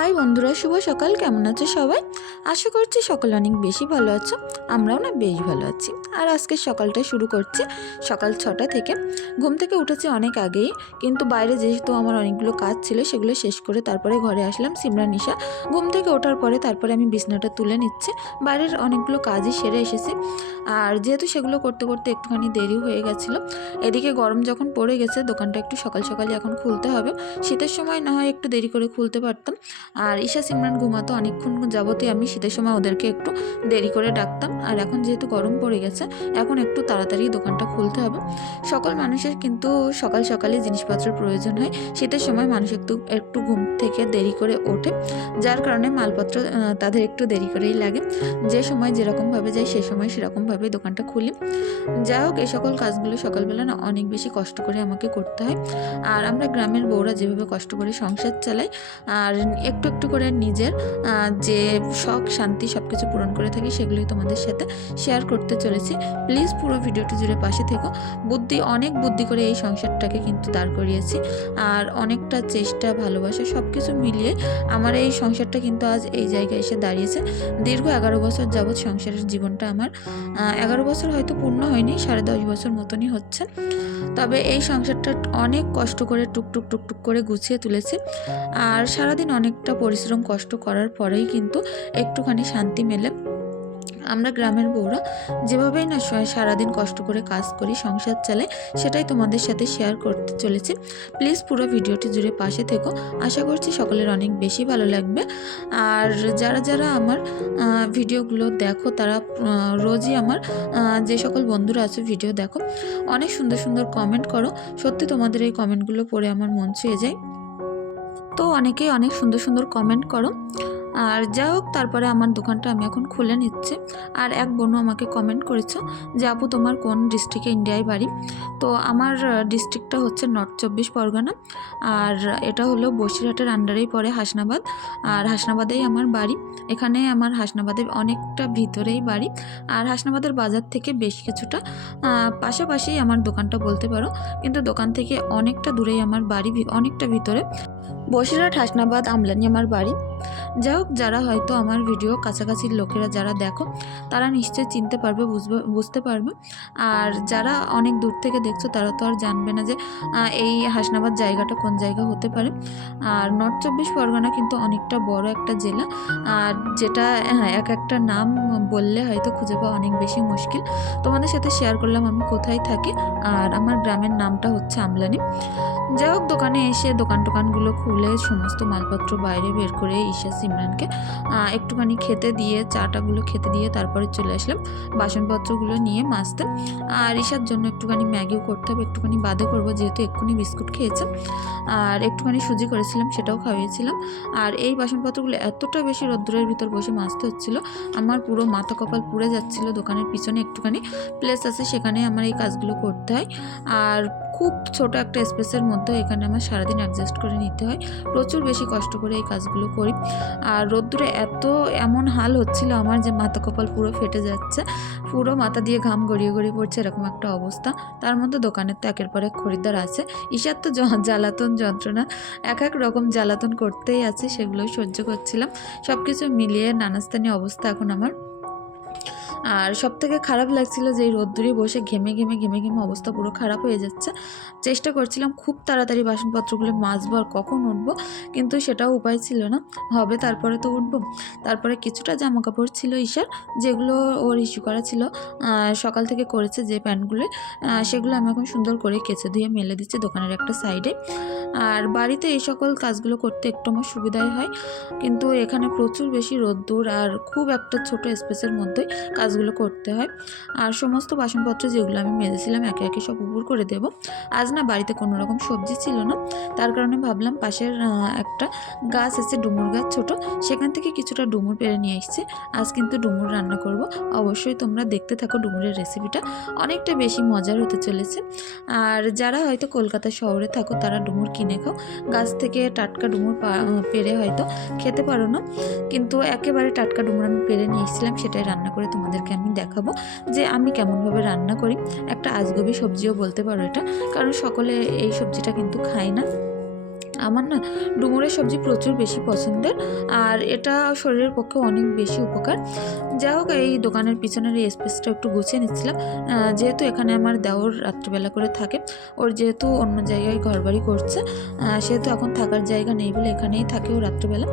High বন্ধুরা, শুভ সকাল। কেমন আছো সবাই? আশা করছি সকলে অনেক বেশি ভালো আছো, আমরাও না বেশ ভালো আছি। আর আজকে সকালটা শুরু করছি সকাল ছটা থেকে। ঘুম থেকে উঠেছি অনেক আগেই, কিন্তু বাইরে যেহেতু আমার অনেকগুলো কাজ ছিল, সেগুলো শেষ করে তারপরে ঘরে আসলাম সিমরা, নিশা। ঘুম থেকে ওঠার পরে তারপরে আমি বিছনাটা তুলে নিচ্ছি। বাইরের অনেকগুলো কাজই সেরে এসেছি। আর যেহেতু সেগুলো করতে করতে একটুখানি দেরি হয়ে গেছিল, এদিকে গরম যখন পড়ে গেছে, দোকানটা একটু সকাল সকালই এখন খুলতে হবে। শীতের সময় না হয় একটু দেরি করে খুলতে পারতাম। আর ঈশা সিমরান ঘুমাতো অনেকক্ষণ যাবতই আমি শীতের সময় ওদেরকে একটু দেরি করে ডাকতাম। আর এখন যেহেতু গরম পড়ে গেছে, এখন একটু তাড়াতাড়ি দোকানটা খুলতে হবে। সকল মানুষের কিন্তু সকাল সকালে জিনিসপত্রের প্রয়োজন হয়। শীতের সময় মানুষ একটু একটু ঘুম থেকে দেরি করে ওঠে। যার কারণে মালপত্র তাদের একটু দেরি করেই লাগে। যে সময় যেরকমভাবে যায়, সে সময় সেরকমভাবে দোকানটা খুলি। যাই হোক, এই সকল কাজগুলো সকালবেলা না অনেক বেশি কষ্ট করে আমাকে করতে হয়। আর আমরা গ্রামের বউরা যেভাবে কষ্ট করে সংসার চালাই, আর একটু একটু করে নিজের যে শখ, শান্তি সব কিছু পূরণ করে থাকি, সেগুলোই তোমাদের সাথে শেয়ার করতে চলেছি। প্লিজ পুরো ভিডিওটি জুড়ে পাশে থেকো। বুদ্ধি, অনেক বুদ্ধি করে এই সংসারটাকে কিন্তু দাঁড় করিয়েছি। আর অনেকটা চেষ্টা, ভালোবাসা সব কিছু মিলিয়ে আমার এই সংসারটা কিন্তু আজ এই জায়গায় এসে দাঁড়িয়েছে। দীর্ঘ এগারো বছর যাবৎ সংসারের জীবনটা আমার এগারো বছর হয়তো পূর্ণ হয়নি, সাড়ে দশ বছর মতনই হচ্ছে। তবে এই সংসারটা অনেক কষ্ট করে টুকটুক টুকটুক করে গুছিয়ে তুলেছে। আর সারাদিন অনেকটা পরিশ্রম কষ্ট করার পরেই কিন্তু একটুখানি শান্তি মেলে। আমরা গ্রামের বউরা যেভাবেই না সারাদিন কষ্ট করে কাজ করি, সংসার চালাই, সেটাই তোমাদের সাথে শেয়ার করতে চলেছি। প্লিজ পুরো ভিডিওটি জুড়ে পাশে থেকো। আশা করছি সকলের অনেক বেশি ভালো লাগবে। আর যারা যারা আমার ভিডিওগুলো দেখো, তারা রোজই আমার যে সকল বন্ধুরা আছে ভিডিও দেখো। অনেক সুন্দর সুন্দর কমেন্ট করো। সত্যি তোমাদের এই কমেন্টগুলো পড়ে আমার মন ছুঁয়ে যায়। তো অনেকেই অনেক সুন্দর সুন্দর কমেন্ট করো। আর যাই হোক, তারপরে আমার দোকানটা আমি এখন খুলে নিচ্ছি। আর এক বোনও আমাকে কমেন্ট করেছ যে, আপু, তোমার কোন ডিস্ট্রিক্টে ইন্ডিয়ায় বাড়ি? তো আমার ডিস্ট্রিক্টটা হচ্ছে নর্থ চব্বিশ পরগনা। আর এটা হলো বসিরহাটের আন্ডারেই পড়ে হাসনাবাদ। আর হাসনাবাদেই আমার বাড়ি। এখানে আমার হাসনাবাদে অনেকটা ভিতরেই বাড়ি। আর হাসনাবাদের বাজার থেকে বেশ কিছুটা পাশাপাশি আমার দোকানটা বলতে পারো। কিন্তু দোকান থেকে অনেকটা দূরেই আমার বাড়ি, অনেকটা ভিতরে। বসিরহাট, হাসনাবাদ, আমলানি আমার বাড়ি। যাই হোক, যারা হয়তো আমার ভিডিও কাছাকাছির লোকেরা যারা দেখো, তারা নিশ্চয়ই চিনতে পারবে, বুঝবে, বুঝতে পারবে। আর যারা অনেক দূর থেকে দেখছ, তারা তো আর জানবে না যে এই হাসনাবাদ জায়গাটা কোন জায়গা হতে পারে। আর নর্থ চব্বিশ পরগনা কিন্তু অনেকটা বড় একটা জেলা। আর যেটা হ্যাঁ এক একটা নাম বললে হয়তো খুঁজে পাওয়া অনেক বেশি মুশকিল। তোমাদের সাথে শেয়ার করলাম আমি কোথায় থাকি। আর আমার গ্রামের নামটা হচ্ছে আমলানি। যাই হোক, দোকানে এসে দোকান টোকানগুলো খুলে সমস্ত মালপত্র বাইরে বের করে ঈশা সিমরানকে একটুখানি খেতে দিয়ে, চাটাগুলো খেতে দিয়ে তারপরে চলে আসলাম বাসনপত্রগুলো নিয়ে মাজতে। আর ঈশার জন্য একটুখানি ম্যাগিও করতে হবে, একটুখানি বাদে করব যেহেতু এক্ষুনি বিস্কুট খেয়েছে। আর একটুখানি সুজি করেছিলাম, সেটাও খাইয়েছিলাম। আর এই বাসনপত্রগুলো এতটা বেশি রোদ্দুরের ভিতর বসে মাজতে হচ্ছিল, আমার পুরো মাথা কপাল পুড়ে যাচ্ছিল, দোকানের পিছনে একটুখানি প্লেস আছে, সেখানে আমার এই কাজগুলো করতে হয়। আর খুব ছোট একটা স্পেসের মধ্যে এখানে আমার সারাদিন অ্যাডজাস্ট করে নিতে হয়। প্রচুর বেশি কষ্ট করে এই কাজগুলো করি। আর রোদ্দুরে এত এমন হাল হচ্ছিল আমার যে মাথা কপাল পুরো ফেটে যাচ্ছে, পুরো মাথা দিয়ে ঘাম গড়িয়ে গড়িয়ে পড়ছে এরকম একটা অবস্থা। তার মধ্যে দোকানের তো একের পর এক খরিদ্দার আছে। ঈশার তো জ্বালাতন যন্ত্রণা, এক এক রকম জ্বালাতন করতেই আছে সেগুলো সহ্য করছিলাম। সব কিছু মিলিয়ে নানাস্তানি অবস্থা এখন আমার। আর সব থেকে খারাপ লাগছিল যে এই রোদ্দুরে বসে ঘেমে ঘেমে ঘেমে ঘেমে অবস্থা পুরো খারাপ হয়ে যাচ্ছে। চেষ্টা করছিলাম খুব তাড়াতাড়ি বাসনপত্রগুলো মাজবো আর কখন উঠবো, কিন্তু সেটাও উপায় ছিল না। হবে তারপরে তো উঠবো। তারপরে কিছুটা জামা কাপড় ছিল ঈশার, যেগুলো ওর ইস্যু করা ছিল। সকাল থেকে করেছে যে প্যান্টগুলো সেগুলো আমি এখন সুন্দর করে কেচে ধুয়ে মেলে দিচ্ছি দোকানের একটা সাইডে। আর বাড়িতে এই সকল কাজগুলো করতে একটু আমার সুবিধাই হয়, কিন্তু এখানে প্রচুর বেশি রোদ্দুর আর খুব একটা ছোট স্পেসের মধ্যে কাজগুলো করতে হয়। আর সমস্ত বাসনপত্র যেগুলো আমি মেজেছিলাম একে একে সব উপর করে দেব। আজ না বাড়িতে কোনো রকম সবজি ছিল না। তার কারণে ভাবলাম পাশের একটা গাছ আছে ডুমুর গাছ ছোট, সেখান থেকে কিছুটা ডুমুর পেরে নিয়ে এসেছি। আজ কিন্তু ডুমুর রান্না করব। অবশ্যই তোমরা দেখতে থাকো ডুমুরের রেসিপিটা অনেকটা বেশি মজার হতে চলেছে। আর যারা হয়তো কলকাতা শহরে থাকো, তারা ডুমুর কিনে খাও। গাছ থেকে টাটকা ডুমুর পেরে হয়তো খেতে পারো না। কিন্তু একেবারে টাটকা ডুমুর আমি পেরে নিয়ে এসেছিলাম, সেটাই রান্না করে তোমাদেরকে আমি দেখাবো যে আমি কেমনভাবে রান্না করি। একটা আজগবি সবজিও বলতে পারো এটা। কারণ সকলে এই সবজিটা কিন্তু খায় না। আমার না ডুমুরের সবজি প্রচুর বেশি পছন্দের, আর এটা শরীরের পক্ষে অনেক বেশি উপকার। যাই হোক, এই দোকানের পিছনের এই স্পেসটা একটু গুছিয়ে নিচ্ছিলাম। যেহেতু এখানে আমার দেওর রাত্রিবেলা করে থাকে, ওর যেহেতু অন্য জায়গায় ঘরবাড়ি করছে সেহেতু এখন থাকার জায়গা নেই বলে এখানেই থাকে ও রাত্রিবেলা।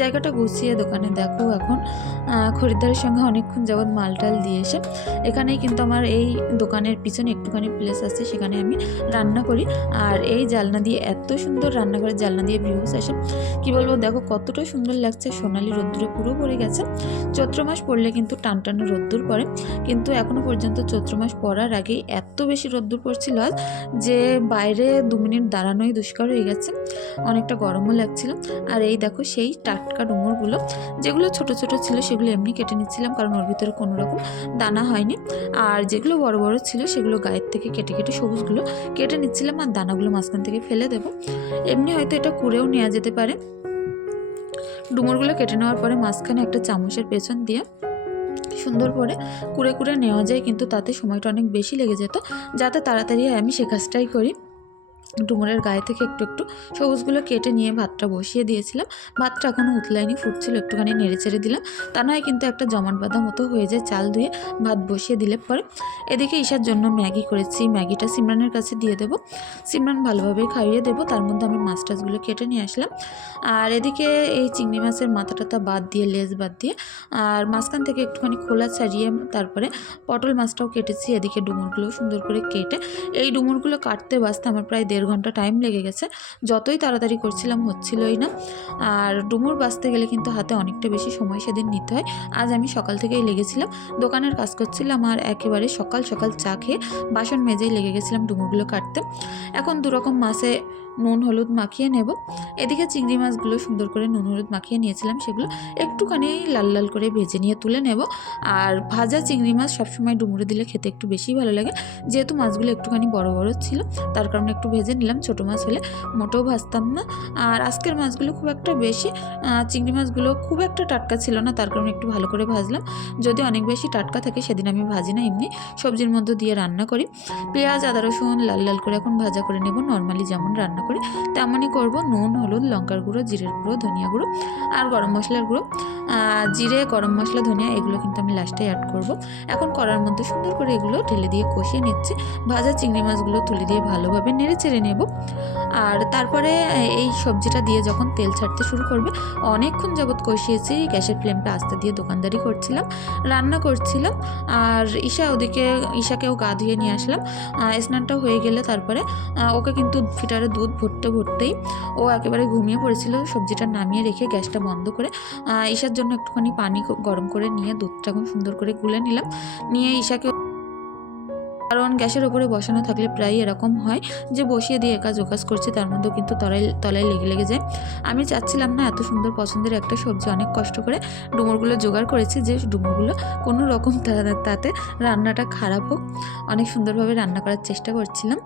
জায়গাটা গুছিয়ে দোকানে দেখো এখন খরিদ্দারের সঙ্গে অনেকক্ষণ যাবৎ মালটাল দিয়ে এসে, এখানেই কিন্তু আমার এই দোকানের পিছনে একটুখানি প্লেস আছে, সেখানে আমি রান্না করি। আর এই জালনা দিয়ে এত সুন্দর রান্নাঘরের জালনা দিয়ে ভিউস আসে কি বলব, দেখো কতটা সুন্দর লাগছে। সোনালি রোদ্দুরে পুরো পড়ে গেছে। চৈত্র মাস পড়লে কিন্তু টান টান রোদ্দুর পড়ে। কিন্তু এখনও পর্যন্ত চৈত্র মাস পড়ার আগেই এত বেশি রোদ্দুর পড়ছিল আজ যে বাইরে দু মিনিট দাঁড়ানোই দুষ্কর হয়ে গেছে। অনেকটা গরমও লাগছিল। আর এই দেখো সেই টাটকা ডুমুরগুলো, যেগুলো ছোট ছোট ছিল সেগুলো এমনি কেটে নিচ্ছিলাম কারণ ওর ভিতরে কোনো রকম দানা হয়নি। আর যেগুলো বড় বড় ছিল সেগুলো গায়ের থেকে কেটে কেটে সবুজগুলো কেটে নিচ্ছিলাম আর দানাগুলো মাঝখান থেকে ফেলে দেবো। এমনি হয়তো এটা কুড়েও নেওয়া যেতে পারে। ডুমুরগুলো কেটে নেওয়ার পরে মাঝখানে একটা চামচের পেছন দিয়ে সুন্দর করে কুড়ে কুড়ে নেওয়া যায়, কিন্তু তাতে সময়টা অনেক বেশি লেগে যেত। যাতে তাড়াতাড়ি আমি সে কাজটাই করি। ডুমুরের গায়ে থেকে একটু একটু সবুজগুলো কেটে নিয়ে ভাতটা বসিয়ে দিয়েছিলাম। ভাতটা এখনও উতলায়নি, ফুটছিল, একটুখানি নেড়ে চেড়ে দিলাম। তা নয় কিন্তু একটা জমাট বাঁধা মতো হয়ে যায়, চাল ধুয়ে ভাত বসিয়ে দিলে পরে। এদিকে ঈশার জন্য ম্যাগি করেছি, ম্যাগিটা সিমরানের কাছে দিয়ে দেবো। সিমরান ভালোভাবে খাইয়ে দেবো, তার মধ্যে আমি মাছ টাছগুলো কেটে নিয়ে আসলাম। আর এদিকে এই চিংড়ি মাছের মাথা টাথা বাদ দিয়ে, লেজ বাদ দিয়ে, আর মাঝখান থেকে একটুখানি খোলা ছাড়িয়ে তারপরে পটল মাছটাও কেটেছি। এদিকে ডুমুরগুলো সুন্দর করে কেটে, এই ডুমুরগুলো কাটতে বাঁচতে আমার প্রায় দেড় ঘণ্টা টাইম লেগে গেছে। যতই তাড়াতাড়ি করছিলাম, হচ্ছিলই না। আর ডুমুর বাঁচতে গেলে কিন্তু হাতে অনেকটা বেশি সময় সেদিন নিতে হয়। আজ আমি সকাল থেকেই লেগেছিলাম, দোকানের কাজ করছিলাম আর একেবারে সকাল সকাল চা খেয়ে বাসন মেজেই লেগে গেছিলাম ডুমুরগুলো কাটতে। এখন দুরকম মাছে নুন, হলুদ মাখিয়ে নেব। এদিকে চিংড়ি মাছগুলো সুন্দর করে নুন, হলুদ মাখিয়ে নিয়েছিলাম সেগুলো একটুখানি লাল লাল করে ভেজে নিয়ে তুলে নেব। আর ভাজা চিংড়ি মাছ সবসময় ডুমুরে দিলে খেতে একটু বেশি ভালো লাগে। যেহেতু মাছগুলো একটুখানি বড় বড় ছিল, তার কারণে একটু ভেজে নিলাম। ছোটো মাছ হলে মোটেও ভাজতাম না। আর আজকের মাছগুলো খুব একটা বেশি চিংড়ি মাছগুলো খুব একটা টাটকা ছিল না, তার কারণে একটু ভালো করে ভাজলাম। যদি অনেক বেশি টাটকা থাকে, সেদিন আমি ভাজি না এমনি। সবজির মধ্যে দিয়ে রান্না করি। পেঁয়াজ, আদা, রসুন লাল লাল করে এখন ভাজা করে নেব। নর্মালি যেমন রান্না করি। তেমনই করব নুন, হলুদ, লঙ্কার গুঁড়ো, জিরের গুঁড়ো, ধনিয়া গুঁড়ো আর গরম মশলার গুঁড়ো। জিরে, গরম মশলা, ধনিয়া এগুলো কিন্তু আমি লাস্টে অ্যাড করব। এখন করার মধ্যে সুন্দর করে এগুলো ঢেলে দিয়ে কষিয়ে নিচ্ছি। ভাজা চিংড়ি মাছগুলো তুলে দিয়ে ভালোভাবে নেড়ে চেড়ে নেব। আর তারপরে এই সবজিটা দিয়ে যখন তেল ছাড়তে শুরু করবে, অনেকক্ষণ যাবৎ কষিয়েছি, গ্যাসের ফ্লেমটা আস্তে দিয়ে দোকানদারি করছিলাম, রান্না করছিলাম। আর ঈশা ওদিকে, ঈশাকেও গা ধুয়ে নিয়ে আসলাম। স্নানটা হয়ে গেলে তারপরে ওকে কিন্তু ফিটারে দুধ ভরতে ভরতেই ও একেবারে ঘুমিয়ে পড়েছিল। সবজিটা নামিয়ে রেখে গ্যাসটা বন্ধ করে ঈশার জন্য একটুখানি পানি গরম করে নিয়ে দুধটা এখন সুন্দর করে গুলে নিলাম। নিয়ে ঈশাকে কারণ গ্যাসের ওপরে বসানো থাকলে প্রায় এরকম হয় যে বসিয়ে দিয়ে একাজ ওকাজ করছে, তার মধ্যেও কিন্তু তলায় তলায় লেগে লেগে যায়। আমি চাচ্ছিলাম না এত সুন্দর পছন্দের একটা সবজি, অনেক কষ্ট করে ডুমুরগুলো জোগাড় করেছি যে ডুমুরগুলো কোনো রকম তাতে রান্নাটা খারাপ হোক। অনেক সুন্দরভাবে রান্না করার চেষ্টা করছিলাম।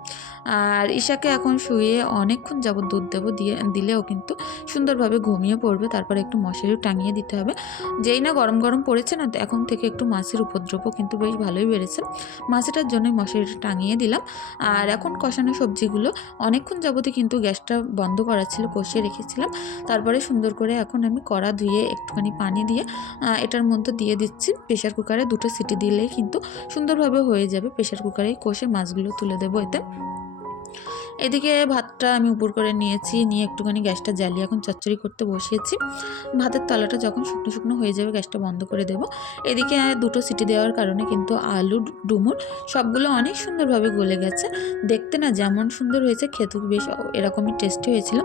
আর ঈশাকে এখন শুয়ে অনেকক্ষণ যাবত দুধ দেবো দিয়ে, দিলেও কিন্তু সুন্দরভাবে ঘুমিয়ে পড়বে, তারপরে একটু মশারিও টাঙিয়ে দিতে হবে। যেই না গরম গরম পড়েছে না এখন থেকে একটু মাছের উপদ্রবও কিন্তু বেশ ভালোই বেড়েছে। মাছেটার জন্যই মশারিটা টাঙিয়ে দিলাম। আর এখন কষানো সবজিগুলো, অনেকক্ষণ যাবতে কিন্তু গ্যাসটা বন্ধ করা ছিল, কষিয়ে রেখেছিলাম। তারপরে সুন্দর করে এখন আমি কড়া ধুয়ে একটুখানি পানি দিয়ে এটার মধ্যে দিয়ে দিচ্ছি। প্রেশার কুকারে দুটো সিটি দিলেই কিন্তু সুন্দরভাবে হয়ে যাবে। প্রেশার কুকারে কষে মাছগুলো তুলে দেবো এতে। এদিকে ভাতটা আমি উপর করে নিয়েছি, নিয়ে একটুখানি গ্যাসটা জ্বালিয়ে এখন চচ্চড়ি করতে বসিয়েছি। ভাতের তলাটা যখন শুকনো শুকনো হয়ে যাবে গ্যাসটা বন্ধ করে দেবো। এদিকে দুটো সিটি দেওয়ার কারণে কিন্তু আলু, ডুমুর সবগুলো অনেক সুন্দরভাবে গলে গেছে। দেখতে না যেমন সুন্দর হয়েছে, খেতেও বেশ এরকমই টেস্টি হয়েছিল।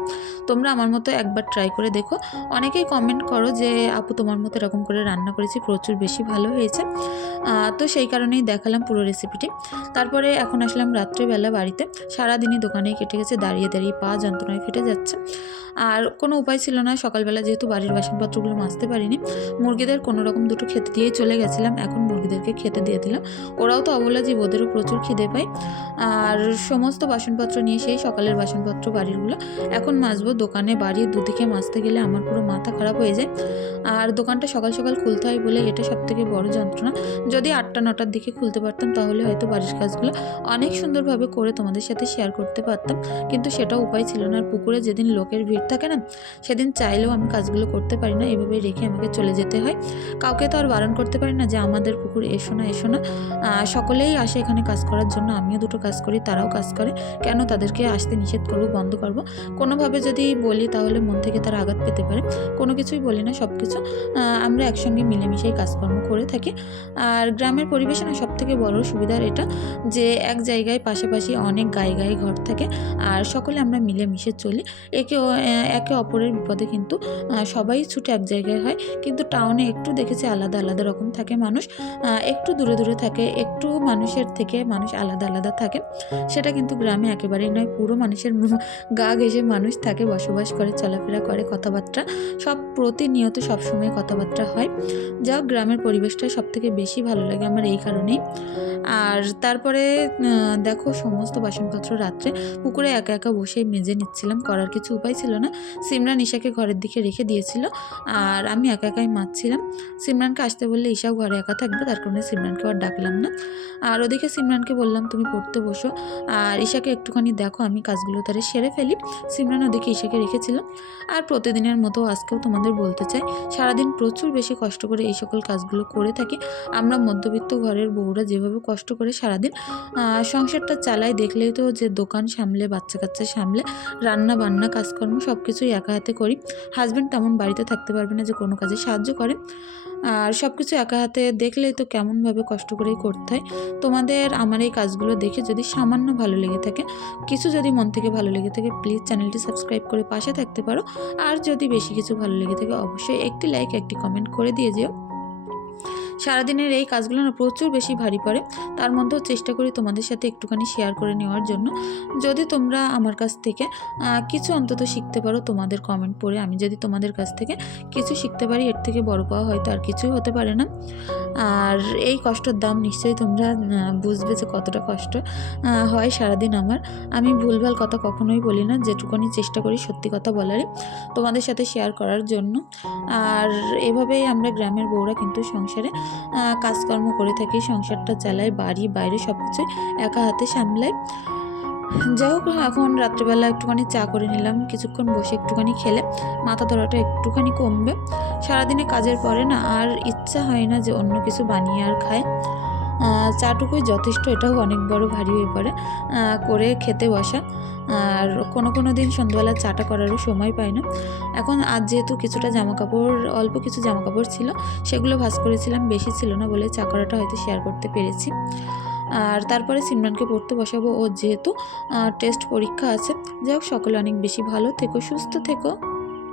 তোমরা আমার মতো একবার ট্রাই করে দেখো। অনেকেই কমেন্ট করো যে, আপু, তোমার মতো এরকম করে রান্না করেছি, প্রচুর বেশি ভালো হয়েছে। তো সেই কারণেই দেখালাম পুরো রেসিপিটি তারপরে এখন আসলাম রাত্রেবেলা বাড়িতে। সারাদিনই দোকানেই কেটে গেছে, দাঁড়িয়ে দাঁড়িয়ে পা যন্ত্রণায় ফেটে যাচ্ছে। আর কোনো উপায় ছিল না, সকালবেলা যেহেতু বাড়ির বাসনপত্রগুলো মাজতে পারিনি, মুরগিদের কোনো রকম দুটো খেতে দিয়েই চলে গেছিলাম। এখন মুরগিদেরকে খেতে দিয়ে দিলাম। ওরাও তো অবলা জীব, ওদেরও প্রচুর খিদে পায়। আর সমস্ত বাসনপত্র নিয়ে সেই সকালের বাসনপত্র বাড়িরগুলো এখন মাজবো। দোকানে বাড়ির দুদিকে মাজতে গেলে আমার পুরো মাথা খারাপ হয়ে যায়। আর দোকানটা সকাল সকাল খুলতে হয় বলে এটা সব থেকে বড় যন্ত্রণা। যদি আটটা নটার দিকে খুলতে পারতাম, তাহলে হয়তো বাড়ির কাজগুলো অনেক সুন্দরভাবে করে তোমাদের সাথে শেয়ার করতে পারতাম। কিন্তু সেটা উপায় ছিল না। আর পুকুরে যেদিন লোকের ভিড় থাকে না, সেদিন চাইলেও আমি কাজগুলো করতে পারি না। এভাবে রেখে আমাকে চলে যেতে হয়। কাউকে তো আর বারণ করতে পারি না যে, আমাদের পুকুর, এসো না এসো না। সকলেই আসে এখানে কাজ করার জন্য। আমিও দুটো কাজ করি, তারাও কাজ করে। কেন তাদেরকে আসতে নিষেধ করব, বন্ধ করব? কোনোভাবে যদি বলি, তাহলে মন থেকে তারা আঘাত পেতে পারে। কোনো কিছুই বলি না সব কিছু আমরা একসঙ্গে মিলেমিশেই কাজকর্ম করে থাকি। আর গ্রামের পরিবেশে না সব থেকে বড় সুবিধার এটা যে, এক জায়গায় পাশাপাশি অনেক গায়ে গায়ে ঘর থাকে। আর সকলে আমরা মিলেমিশে চলি। একে একে অপরের বিপদে কিন্তু সবাই ছুটে এক জায়গায় হয়। কিন্তু টাউনে একটু দেখেছি আলাদা আলাদা রকম থাকে মানুষ। একটু দূরে দূরে থাকে, একটু মানুষের থেকে মানুষ আলাদা আলাদা থাকে। সেটা কিন্তু গ্রামে একেবারেই নয়। পুরো মানুষের গা ঘেঁষে মানুষ থাকে, বসবাস করে, চলাফেরা করে, কথাবার্তা। সব প্রতিনিয়ত সবসময় কথাবার্তা হয়। যা গ্রামের পরিবেশটা সব থেকে বেশি ভালো লাগে আমার এই কারণেই। আর তারপরে দেখো সমস্ত বাসনপত্র রাত্রে পুকুরে একা একা বসে মেজে নিচ্ছিলাম, করার কিছু উপায় ছিল না। সিমরান ঈশাকে ঘরের দিকে রেখে দিয়েছিল আর আমি একা একাই মাছছিলাম সিমরানকে আসতে বললে ঈশাও ঘরে একা থাকবে, তার কারণে সিমরানকে আর ডাকলাম না। আর ওদিকে সিমরানকে বললাম, তুমি পড়তে বসো। আর ঈশাকে একটুখানি দেখো, আমি কাজগুলো তারে সেরে ফেলি। সিমরান ওদিকে ঈশাকে রেখেছিলাম আর প্রতিদিনের মতো আজকেও তোমাদের বলতে চাই, সারাদিন প্রচুর বেশি কষ্ট করে এই সকল কাজগুলো করে থাকি। আমরা মধ্যবিত্ত ঘরের বউরা যেভাবে কষ্ট করে সারাদিন সংসারটা চালাই, দেখলেই তো যে দোকান সামলে, বাচ্চা কাচ্চা সামলে, রান্না বান্না, কাজকর্ম সব কিছুই একা হাতে করি। হাজব্যান্ড তেমন বাড়িতে থাকতে পারবে না যে কোনো কাজে সাহায্য করে। আর সব কিছু একা হাতে দেখলেই তো কেমনভাবে কষ্ট করেই করতে হয়। তোমাদের আমার এই কাজগুলো দেখে যদি সামান্য ভালো লেগে থাকে, কিছু যদি মন থেকে ভালো লেগে থাকে প্লিজ চ্যানেলটি সাবস্ক্রাইব করে পাশে থাকতে পারো। আর যদি বেশি কিছু ভালো লেগে থাকে, অবশ্যই একটি লাইক একটি কমেন্ট করে দিয়ে যেও। সারাদিনের এই কাজগুলো না প্রচুর বেশি ভারী পড়ে। তার মধ্যেও চেষ্টা করি তোমাদের সাথে একটুখানি শেয়ার করে নেওয়ার জন্য। যদি তোমরা আমার কাছ থেকে কিছু অন্তত শিখতে পারো তোমাদের কমেন্ট পড়ে, আমি যদি তোমাদের কাছ থেকে কিছু শিখতে পারি, এর থেকে বড় পাওয়া হয়তো আর কিছুই হতে পারে না। আর এই কষ্টের দাম নিশ্চয়ই তোমরা বুঝবে যে কতটা কষ্ট হয় সারাদিন আমার। আমি ভুলভাল কথা কখনোই বলি না, যেটুকুনি চেষ্টা করি সত্যি কথা বলারই, তোমাদের সাথে শেয়ার করার জন্য। আর এভাবেই আমরা গ্রামের বউরা কিন্তু সংসারে কাজকর্ম করে থাকি, সংসারটা চালাই, বাড়ি, বাইরে সব কিছু একা হাতে সামলাই। যাই হোক, এখন রাত্রিবেলা একটুখানি চা করে নিলাম, কিছুক্ষণ বসে একটুখানি খেলে, মাথা ধরাটা একটুখানি কমবে। সারাদিনে কাজের পরে না, আর ইচ্ছা হয় না যে অন্য কিছু বানিয়ে আর খায় চাটুকুই যথেষ্ট, এটাও অনেক বড় ভারী হয়ে পড়ে করে খেতে বসা। আর কোনো কোনো দিন সন্ধ্যাবেলা চাটা করারও সময় পাই না। এখন আজ যেহেতু কিছুটা জামা কাপড় অল্প কিছু জামা কাপড় ছিল, সেগুলো ভাস করেছিলাম, বেশি ছিল না বলে চা করাটা হয়তো শেয়ার করতে পেরেছি। আর তারপরে সিমরানকে পড়তে বসাবো। ও যেহেতু টেস্ট পরীক্ষা আছে, যাই হোক, সকলে অনেক বেশি ভালো থেকো, সুস্থ থেকো।